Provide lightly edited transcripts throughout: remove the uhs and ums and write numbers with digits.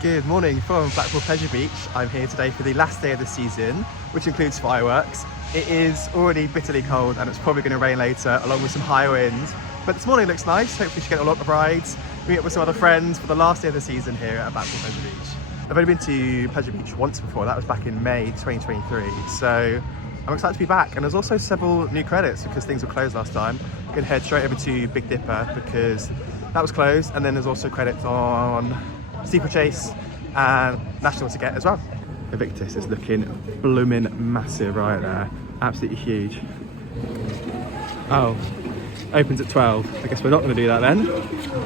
Good morning from Blackpool Pleasure Beach. I'm here today for the last day of the season, which includes fireworks. It is already bitterly cold and it's probably going to rain later, along with some high winds. But this morning looks nice. Hopefully we should get a lot of rides. Meet up with some other friends for the last day of the season here at Blackpool Pleasure Beach. I've only been to Pleasure Beach once before. That was back in May 2023. So I'm excited to be back. And there's also several new credits because things were closed last time. I'm going to head straight over to Big Dipper because that was closed. And then there's also credits on Steeplechase and National Ticket as well. Invictus is looking blooming massive right there. Absolutely huge. Oh, opens at 12. I guess we're not going to do that then.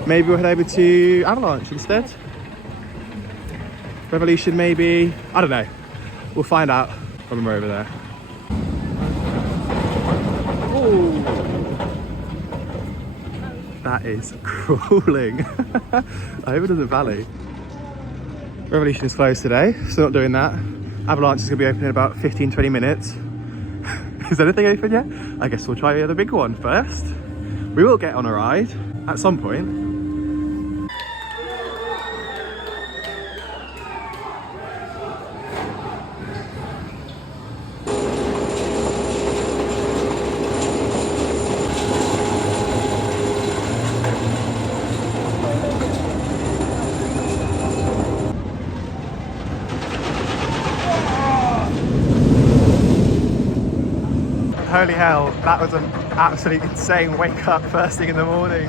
Maybe we'll head over to Avalanche instead. Revolution maybe. I don't know. We'll find out when we're over there. Oh, that is crawling. I hope it doesn't valley. Revolution is closed today, so not doing that. Avalanche is going to be open in about 15-20 minutes. Is anything open yet? I guess we'll try the other big one first. We will get on a ride at some point. Holy hell, that was an absolutely insane wake up first thing in the morning.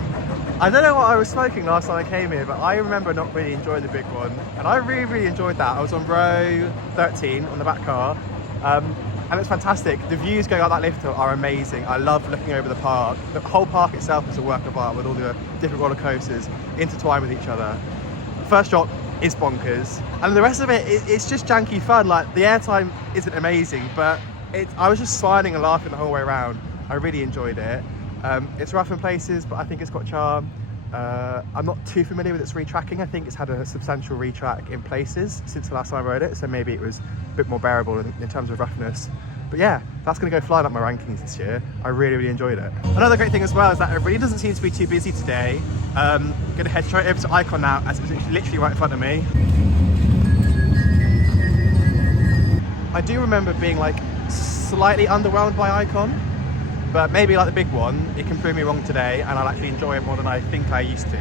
I don't know what I was smoking last time I came here, but I remember not really enjoying the big one. And I really enjoyed that. I was on row 13 on the back car. And it's fantastic. The views going up that lift hill are amazing. I love looking over the park. The whole park itself is a work of art with all the different roller coasters intertwined with each other. The first drop is bonkers. And the rest of it's just janky fun. Like, the airtime isn't amazing, but I was just smiling and laughing the whole way around. I really enjoyed it. It's rough in places, but I think it's got charm. I'm not too familiar with its retracking. I think it's had a substantial retrack in places since the last time I rode it, so maybe it was a bit more bearable in terms of roughness. But yeah, that's going to go flying up my rankings this year. I really enjoyed it. Another great thing as well is that it really doesn't seem to be too busy today. I'm going to head straight over to Icon now, as it's literally right in front of me. I do remember being like slightly underwhelmed by Icon, but maybe like the big one, it can prove me wrong today and I'll actually enjoy it more than I think I used to.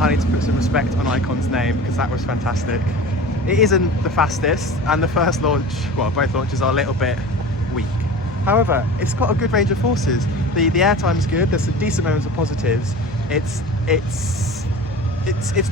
I need to put some respect on Icon's name because that was fantastic. It isn't the fastest, and the first launch, well, both launches are a little bit weak. However, it's got a good range of forces. The airtime's good. There's some decent moments of positives. It's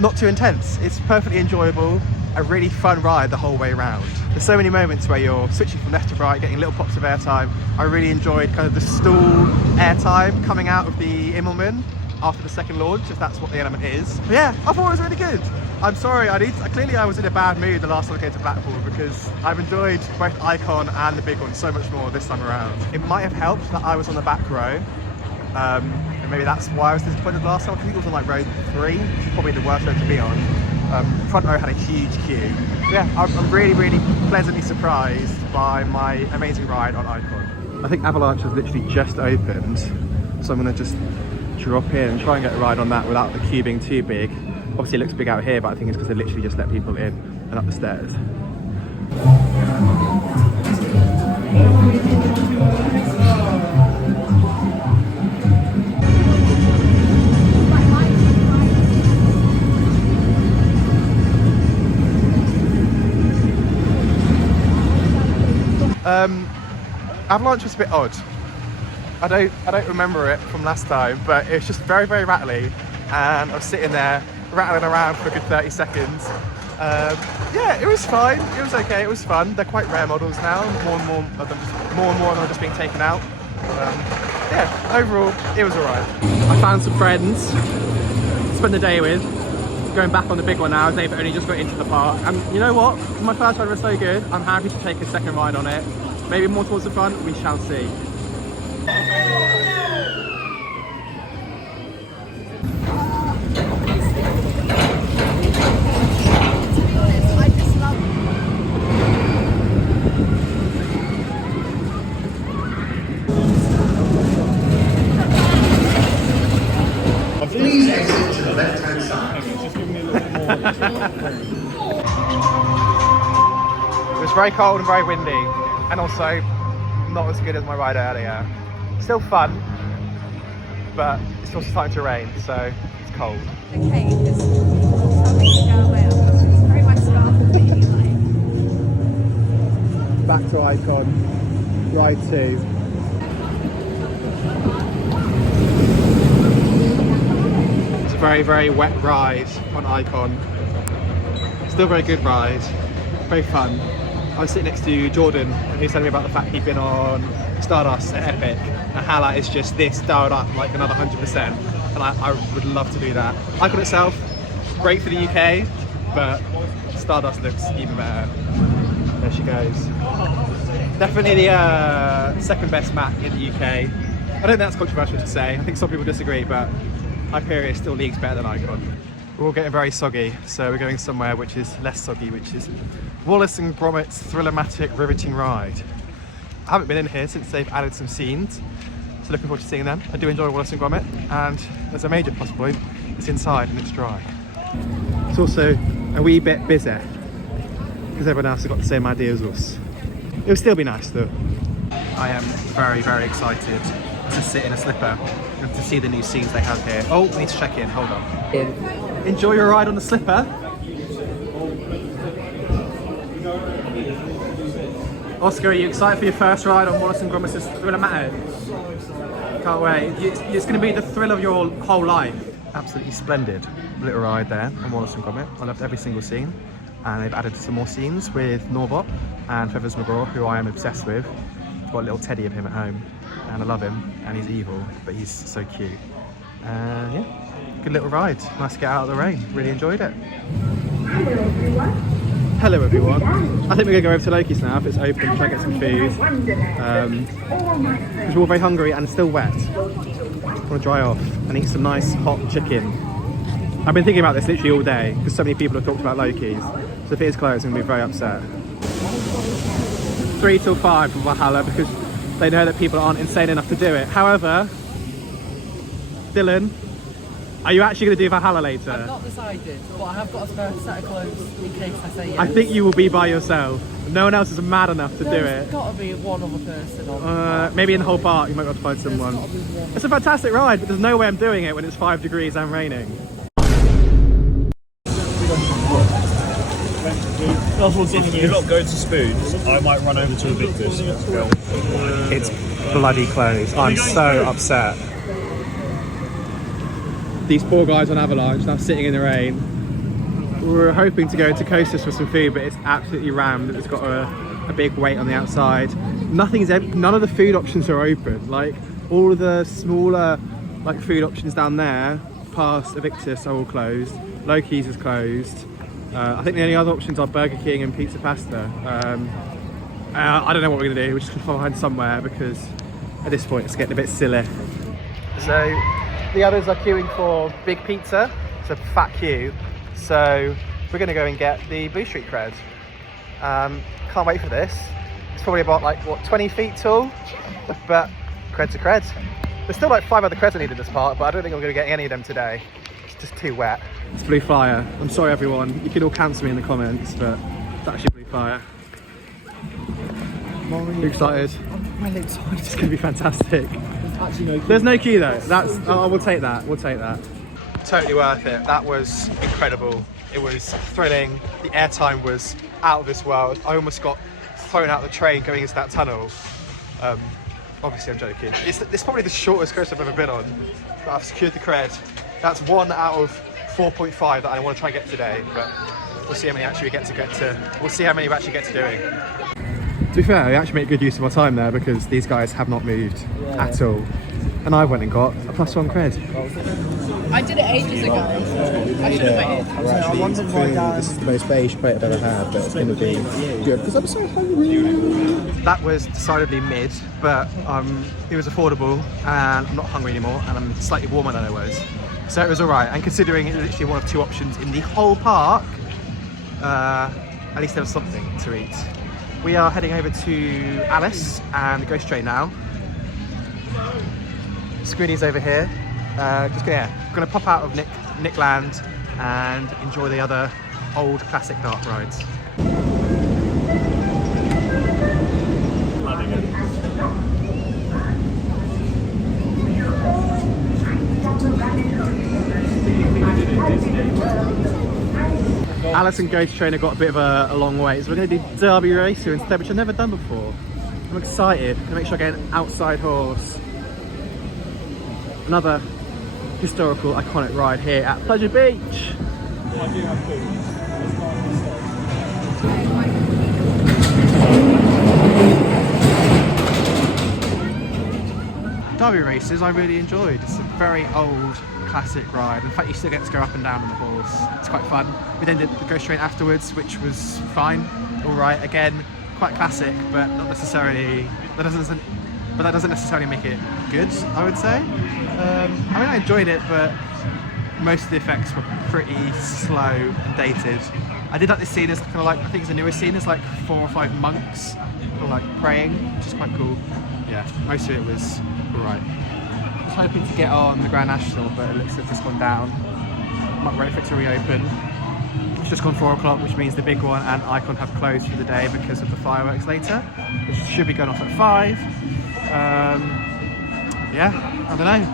not too intense. It's perfectly enjoyable. A really fun ride the whole way around. There's so many moments where you're switching from left to right, getting little pops of airtime. I really enjoyed kind of the stall airtime coming out of the Immelman after the second launch, if that's what the element is. But yeah, I thought it was really good. I'm sorry, clearly I was in a bad mood the last time I came to Blackpool because I've enjoyed both Icon and the big one so much more this time around. It might have helped that I was on the back row, and maybe that's why I was disappointed last time. I think it was on like row 3, which is probably the worst row to be on. Front row had a huge queue. But yeah, I'm really pleasantly surprised by my amazing ride on Icon. I think Avalanche has literally just opened, so I'm going to just drop in and try and get a ride on that without the queue being too big. Obviously it looks big out here, but I think it's because they literally just let people in and up the stairs. Avalanche was a bit odd. I don't remember it from last time, but it was just very rattly, and I was sitting there rattling around for a good 30 seconds. Yeah, it was fine. It was okay. It was fun. They're quite rare models now. More and more of them, more and more of them are just being taken out. Yeah, overall, it was alright. I found some friends to spend the day with. Going back on the big one now, they've only just got into the park. And you know what? My first ride was so good. I'm happy to take a second ride on it. Maybe more towards the front. We shall see. Please exit to the left-hand side. It was very cold and very windy, and also not as good as my ride earlier. Still fun, but it's also starting to rain, so it's cold. Okay, because I'm ready to go away. I'm very much started anyway. Back to Icon, ride 2. It's a very, very wet ride on Icon. Still a very good ride, very fun. I was sitting next to Jordan and he was telling me about the fact he'd been on Stardust at Epic and how that is just this dialed up like another 100%, and I would love to do that. Icon itself, great for the UK, but Stardust looks even better. There she goes. Definitely the second best map in the UK. I don't think that's controversial to say. I think some people disagree, but Hyperia still leagues better than Icon. We're all getting very soggy, so we're going somewhere which is less soggy, which is Wallace and Gromit's Thrillamatic Riveting Ride. I haven't been in here since they've added some scenes, so looking forward to seeing them. I do enjoy Wallace and Gromit, and there's a major plus point, it's inside and it's dry. It's also a wee bit busy, because everyone else has got the same idea as us. It'll still be nice though. I am very, very excited to sit in a slipper and to see the new scenes they have here. Oh, we need to check in, hold on. Enjoy your ride on the slipper. Oscar, are you excited for your first ride on Wallace and Gromit's Thrillamatic? Can't wait. It's going to be the thrill of your whole life. Absolutely splendid little ride there on Wallace and Gromit. I loved every single scene, and they've added some more scenes with Norbot and Feathers McGraw, who I am obsessed with. I've got a little teddy of him at home, and I love him, and he's evil, but he's so cute. Yeah, good little ride. Nice to get out of the rain. Really enjoyed it. Hello everyone. I think we're going to go over to Loki's now if it's open, try and get some food. Because we're all very hungry and still wet. I want to dry off and eat some nice hot chicken. I've been thinking about this literally all day because so many people have talked about Loki's. So if it is closed, I'm going to be very upset. 3 till 5 for Valhalla because they know that people aren't insane enough to do it. However, Dylan, are you actually going to do Valhalla later? I've not decided, but I have got a spare set of clothes in case I say yes. I think you will be by yourself. No one else is mad enough to do it. There's got to be one other person on maybe in the whole park you might be able to find someone. It's a fantastic ride, but there's no way I'm doing it when it's 5 degrees and raining. If you're not going to Spoons, I might run over to Invictus. It's bloody closed. I'm so upset. These poor guys on Avalanche now sitting in the rain. We were hoping to go to Coasters for some food, but it's absolutely rammed. It's got a big wait on the outside. None of the food options are open. Like all of the smaller like food options down there past Invictus are all closed. Loki's is closed. I think the only other options are Burger King and Pizza Pasta. I don't know what we're gonna do. We're just gonna find somewhere because at this point it's getting a bit silly. So the others are queuing for big pizza. It's a fat queue. So we're gonna go and get the Blue Street cred. Can't wait for this. It's probably about like, what, 20 feet tall? But cred's a cred. There's still like 5 other creds I need in this part, but I don't think I'm gonna get any of them today. It's just too wet. It's Blue Flyer. I'm sorry everyone. You can all cancel me in the comments, but it's actually Blue Flyer. Are you excited? I'm really excited. It's gonna be fantastic. There's no queue though. We'll take that. We'll take that. Totally worth it. That was incredible. It was thrilling. The airtime was out of this world. I almost got thrown out of the train going into that tunnel. Obviously I'm joking. It's probably the shortest coaster I've ever been on, but I've secured the cred. That's 1 out of 4.5 that I want to try and get today, but We'll see how many actually we get to. We'll see how many we actually get to doing. To be fair, I actually make good use of my time there because these guys have not moved at all, and I went and got a +1 cred. I did it ages ago. I should have waited. I wondered why this is the most beige plate I've ever had, but it's going to be good because I'm so hungry. That was decidedly mid, but it was affordable, and I'm not hungry anymore, and I'm slightly warmer than I was, so it was all right. And considering it was literally one of 2 options in the whole park, at least there was something to eat. We are heading over to Alice and the Ghost Train now. Screeny's over here. Gonna pop out of Nick Land and enjoy the other old classic dark rides. Alice and Ghost Train have got a bit of a long wait, so we're going to do Derby Racer instead, which I've never done before. I'm excited. Gonna make sure I get an outside horse. Another historical, iconic ride here at Pleasure Beach. Derby Races I really enjoyed. It's a very old classic ride. In fact, you still get to go up and down on the horse. It's quite fun. We then did the Ghost Train afterwards, which was fine. All right, again, quite classic, but not necessarily. That doesn't necessarily make it good, I would say. I mean, I enjoyed it, but most of the effects were pretty slow and dated. I did like this scene. It's kind of like, I think it's a newer scene. It's like 4 or 5 monks all like praying, which is quite cool. Yeah, most of it was all right. I was hoping to get on the Grand National, but it looks like it's just gone down. Might wait for it to reopen. It's just gone 4 o'clock, which means the big one and Icon have closed for the day because of the fireworks later, which should be going off at 5. Yeah, I don't know.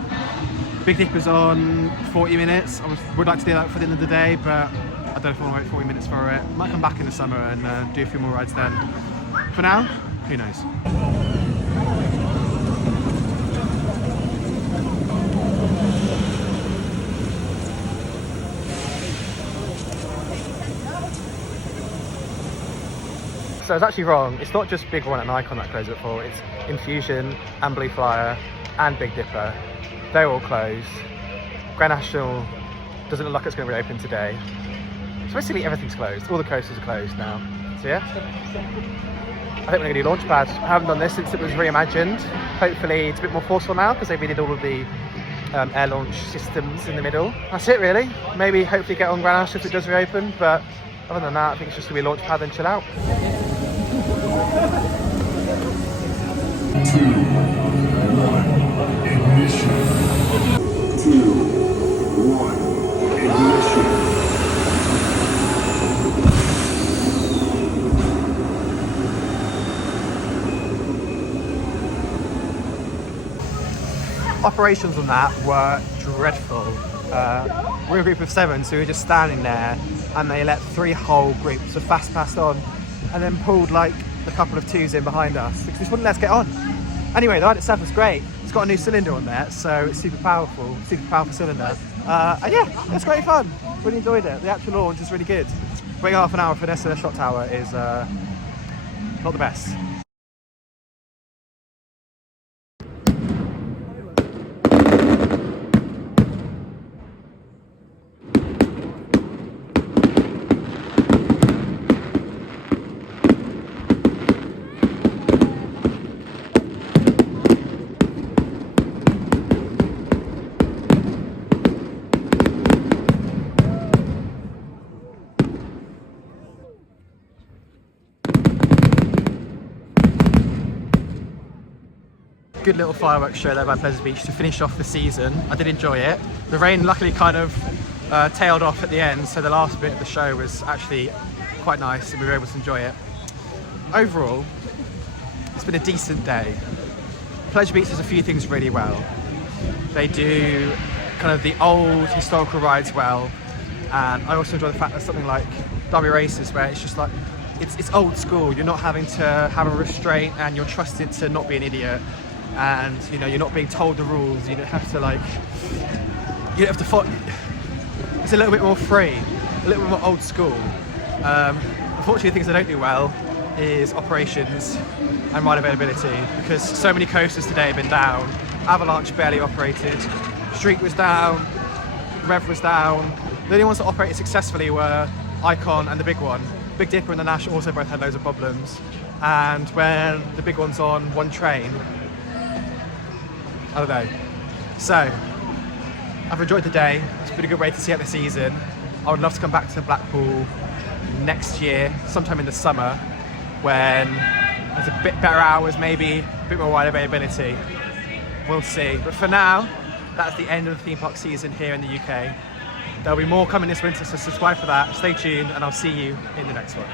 Big Dipper's on 40 minutes. I would like to do that for the end of the day, but I don't know if I want to wait 40 minutes for it. Might come back in the summer and do a few more rides then. For now, who knows? So I was actually wrong. It's not just Big One and Icon that close at 4. It's Infusion and Blue Flyer and Big Dipper. They're all closed. Grand National doesn't look like it's going to reopen today. So basically everything's closed. All the coasters are closed now. So yeah, I think we're going to do Launchpad. I haven't done this since it was reimagined. Hopefully it's a bit more forceful now because they redid all of the air launch systems in the middle. That's it really. Maybe hopefully get on Grand National if it does reopen, but other than that I think it's just going to be Launchpad and chill out. 2, 1, ignition. 2, 1, ignition. Operations on that were dreadful. We're a group of 7, so we were just standing there and they let 3 whole groups of fast pass on and then pulled like a couple of 2s in behind us because they just wouldn't let us get on. Anyway, the ride itself was great. It's got a new cylinder on there, so it's super powerful cylinder. And yeah, it's great fun. Really enjoyed it. The actual launch is really good. Waiting half an hour for an SLS shot tower is not the best. Good little fireworks show there by Pleasure Beach to finish off the season. I did enjoy it. The rain luckily kind of tailed off at the end, so the last bit of the show was actually quite nice and we were able to enjoy it. Overall, it's been a decent day. Pleasure Beach does a few things really well. They do kind of the old historical rides well, and I also enjoy the fact that something like Derby Races, where it's just like, it's old school. You're not having to have a restraint and you're trusted to not be an idiot. And you know, you're not being told the rules. You don't have to follow. It's a little bit more free, a little bit more old school. Unfortunately, the things I don't do well is operations and ride availability, because so many coasters today have been down. Avalanche barely operated, Street was down, Rev was down. The only ones that operated successfully were Icon and the big one. Big Dipper and the Nash also both had loads of problems. And when the big one's on one train, I don't know. So, I've enjoyed the day. It's been a good way to see out the season. I would love to come back to Blackpool next year, sometime in the summer, when there's a bit better hours, maybe a bit more wide availability. We'll see. But for now, that's the end of the theme park season here in the UK. There'll be more coming this winter, so subscribe for that. Stay tuned, and I'll see you in the next one.